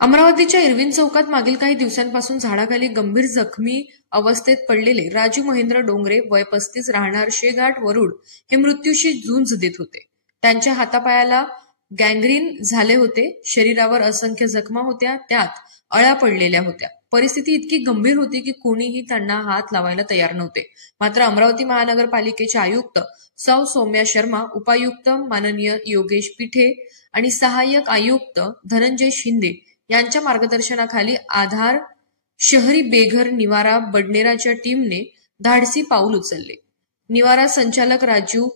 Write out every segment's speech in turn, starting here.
अमरावतीच्या इरविन चौकात मागील काही दिवसांपासून झाडाखाली गंभीर जखमी अवस्थेत पडलेले राजू महेंद्र डोंगरे वय 35 राहणार शेघाट वरुड हे मृत्यूशी झुंज देत होते। त्यांच्या हातापायाला गँग्रीन झाले होते, शरीरावर असंख्य जखमा होत्या, त्यात अळ्या पडलेल्या होत्या। परिस्थिती इतकी गंभीर होती की कोणीही त्यांना हात लावायला तयार नव्हते। मात्र अमरावती महानगरपालिकेचे आयुक्त सौ सौम्या शर्मा, उपायुक्त माननीय योगेश पिठे आणि सहाय्यक आयुक्त धनंजय शिंदे यांच्या मार्गदर्शनाखाली आधार शहरी बेघर निवारा बडनेराच्या टीमने धाडसी पाऊल उचलले। निवारा संचालक राजू,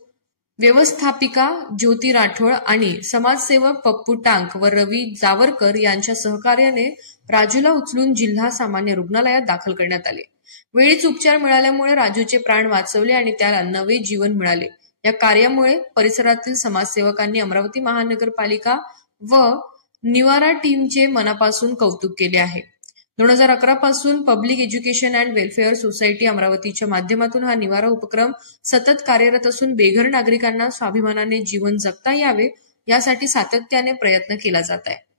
व्यवस्थापिका ज्योती राठोड आणि समाजसेवक पप्पू टांक व रवी जावरकर यांच्या सहकार्याने राजूला उचलून जिल्हा सामान्य रुग्णालयात दाखल करण्यात आले। वेळीच उपचार मिळाल्यामुळे राजूचे प्राण वाचवले आणि त्याला नवे जीवन मिळाले। या कार्यामुळे परिसरातील समाजसेवकांनी अमरावती महानगरपालिका व निवारा टीमचे मनापासून कौतुक केले आहे। 2011 पासून public education and welfare society अमरावतीच्या माध्यमातून हा निवारा उपक्रम सतत कार्यरत असून बेघर नागरिकांना स्वाभिमानाने जीवन जगता यावे यासाठी सातत्याने प्रयत्न केला जात आहे।